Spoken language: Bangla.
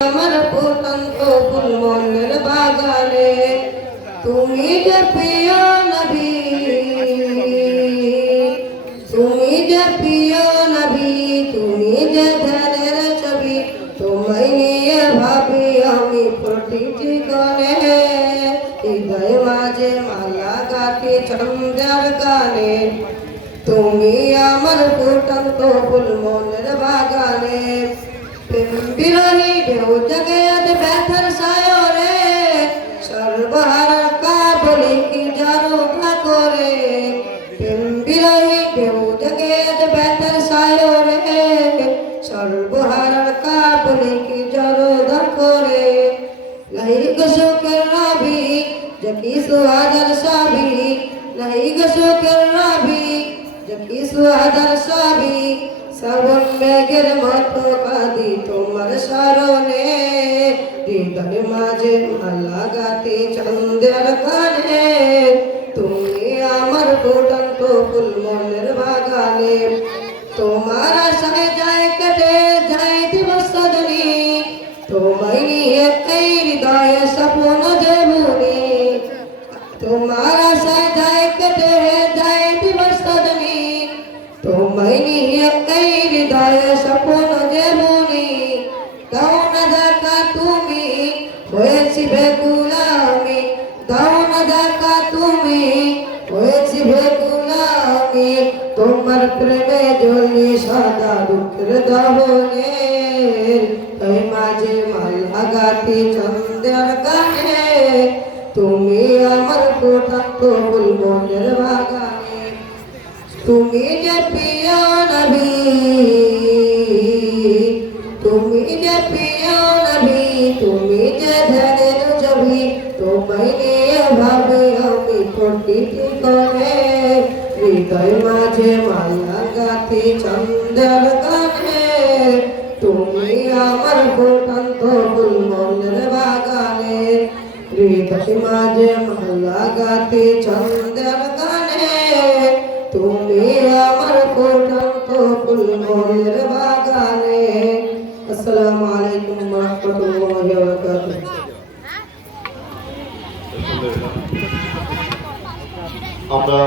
আমার ফুটন্ত ফুল মনের বাগানে, তুমি যে প্রিয় নবী, তুমি যে প্রিয় নবী, তুমি যে ধ্যানের ছবি, তোমায় নিয়ে ভাবি আমি প্রতিটি মাঝে মালা গাতি চন্দ্রার গানে, তুমি আমার ফুটন্ত ফুল মনের বাগানে। প্রেম বিরহী কি জানো ঠাকুরে? প্রেম বিলাহি দেব জগেত বেতার সায়ো রে সর্বহারার কা বলে কি জানো ঠাকুরে নাহি গসুকের নাভি জকি সুহাদার সাবি নাহি গসুকের নাভি জকি সুহাদার সাবি শ্রবণ মেঘের মতো কাঁদি তোমার স্মরণে হৃদয় মাঝে মালা গাতে চন্দ্রের কা যায় কেটে যায় দিবস সজনী তোমায় নিয়ে এই হৃদয়ে স্বপ্ন দেবুনি তোমার আশায় যায় কেটে যায় দিবস সজনী তোমায় নিয়ে এই হৃদয়ে স্বপ্ন দেবুনি দাও না দেখা তুমি হয়েছি বেগুলামি দাও না দেখা তুমি হয়েছি বেগুলামি তোমার প্রেমে জ্বলি সাদা দুঃখের দহনে। তাই মাঝে মালা গাতি চন্দ্রের গানে তুমি আমার ফুটন্ত ফুল মনের বাগানে। তুমি যে প্রিয় নবী তুমি যে প্রিয় নবী তুমি যে ধ্যানের ছবি, তোমায় নিয়ে ভাবে আমি প্রতিটি করে। হৃদয় মাঝে মালা গাথি চন্দ্র গানে তুমি আমার ফুটন্ত ফুল মনের বাগানে। হৃদয় মাঝে মালা গাথি চন্দ্র গানে তুমি আমার ফুটন্ত ফুল মনের বাগানে। আসসালামু আলাইকুম রাহমাতুল্লাহি ওয়া বারাকাতুহু। আমরা